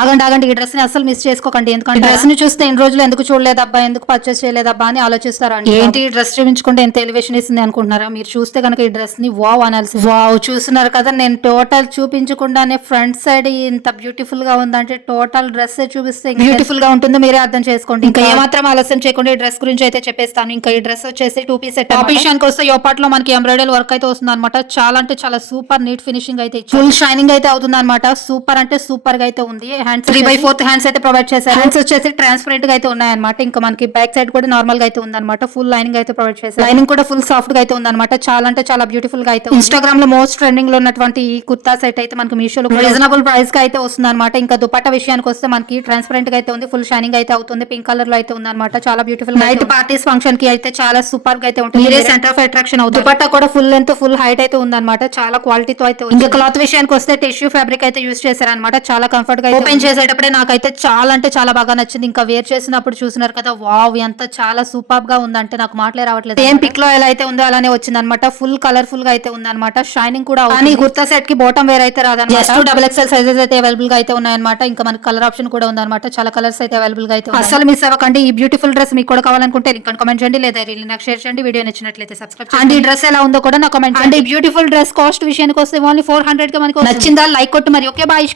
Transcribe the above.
ఆగండి ఆగండి, ఈ డ్రెస్ ని అసలు మిస్ చేసుకోకండి. ఎందుకంటే డ్రెస్ ని చూస్తే ఇన్ని రోజులు ఎందుకు చూడలేదబ్బా, ఎందుకు పర్చేస్ చేయలేదబ్బా అని ఆలోచిస్తారండి. ఏంటి డ్రెస్ చూపించుకుంటే ఎంత ఎలివేషన్ ఇస్తుంది అనుకుంటున్నారా? మీరు చూస్తే కనుక ఈ డ్రెస్ ని వావ్ అనాల్సి. వావ్ చూస్తున్నారు కదా, నేను టోటల్ చూపించకుండానే ఫ్రంట్ సైడ్ ఇంత బ్యూటిఫుల్ గా ఉందంటే టోటల్ డ్రెస్ చూపిస్తే బ్యూటిఫుల్ గా ఉంటుందో మీరే అర్థం చేసుకోండి. ఇంకా ఏమాత్రం ఆలస్యం చేయకుండా ఈ డ్రెస్ గురించి అయితే చెప్పేస్తాను. ఇంకా ఈ డ్రెస్ వచ్చేసి 2 పీస్ సెట్. టాప్ విషయానికి వస్తే యోపాట్ లో మనకి ఎంబ్రాయిడరీ వర్క్ అయితే వస్తుంది అనమాట. చాలా అంటే చాలా సూపర్ నీట్ ఫినిషింగ్ అయితే ఫుల్ షైనింగ్ అయితే అవుతుంది అనమాట. సూపర్ అంటే సూపర్ గా అయితే ఉంది. హ్యాండ్స్ 3/4 హ్యాండ్స్ అయితే ప్రొవైడ్ చేశారు. హ్యాండ్స్ వచ్చేసి ట్రాన్స్పరెంట్ గా అయితే ఉన్నాయన్నమాట. ఇంకా మనకి బ్యాక్ సైడ్ కూడా నార్మల్ గా అయితే ఉందన్నమాట. ఫుల్ లైనింగ్ అయితే ప్రొవైడ్ చేశారు. లైనింగ్ కూడా ఫుల్ సాఫ్ట్ గా అయితే ఉందన్నమాట. చాలా అంటే చాలా బ్యూటిఫుల్ గా అయితే ఇన్స్టాగ్రామ్ లో మోస్ట్ ట్రెండింగ్ లో ఉన్నటువంటి ఈ కుర్తా సెట్ అయితే మనకి మీషోలో రీజనబుల్ ప్రైస్ గా అయితే వస్తుంది అనమాట. ఇంకా దుపట్టా విషయానికి వస్తే మనకి ట్రాన్స్పరెంట్ గా అయితే ఉంది. ఫుల్ షైనింగ్ అయితే అవుతుంది. పింక్ కలర్ లో అయితే ఉందన్నమాట. చాలా బ్యూటిఫుల్ నైట్ పార్టీస్ ఫంక్షన్ కి అయితే చాలా సూపర్ గా అయితే ఉంటుంది. మీరే సెంటర్ ఆఫ్ అట్రాక్షన్ అవుతుంది. దుపట్టా కూడా ఫుల్ లెంత్ ఫుల్ హైట్ అయితే ఉందన్నమాట. చాలా క్వాలిటీతో అయితే ఉంది. ఇంకా క్లాత్ విషయానికి వస్తే టిష్యూ ఫ్యాబ్రిక్ అయితే యూస్ చేశారనమాట. చాలా కంఫర్ట్ గా ఓపెన్ చేసేటప్పుడే నాకైతే చాలా అంటే చాలా బాగా నచ్చింది. ఇంకా వేర్ చేసినప్పుడు చూసినారు కదా, వావ్ ఎంత చాలా సూపర్ గా ఉందంటే నాకు మాటలే రావట్లేదు. సేమ్ పిక్ లో ఎలా అయితే ఉందో అలానే వచ్చింది అనమాట. ఫుల్ కలర్ఫుల్ గా అయితే ఉందన్నమాట. షైనింగ్ కూడా కానీ కుర్తా సెట్ కి బాటమ్ వేర్ అయితే రాదన్నమాట. జస్ట్ XXL సైజెస్ అయితే అవైలబుల్ గా అయితే ఉన్నాయన్నమాట. ఇంకా మనకి కలర్ ఆప్షన్ కూడా ఉందన్నమాట. చాలా కలర్స్ అయితే అవైలబుల్ గా అయితే అసలు మిస్ అవ్వకండి. ఈ బ్యూటిఫుల్ డ్రెస్ మీకు కూడా కావాలనుకుంటే లింక్ కామెంట్ చేయండి, లేదా రీల్ నాకు షేర్ చేయండి. వీడియో నచ్చినట్లయితే సబ్స్క్రైబ్ చేయండి. ఈ డ్రెస్ ఎలా ఉందో కూడా నాకు కామెంట్ చేయండి. ఈ బ్యూటిఫుల్ డ్రెస్ కాస్ట్ విషయానికి వస్తే ఓన్లీ 400 గా మనకి నచ్చిందా లైక్ కొట్టు మరి. Okay bye.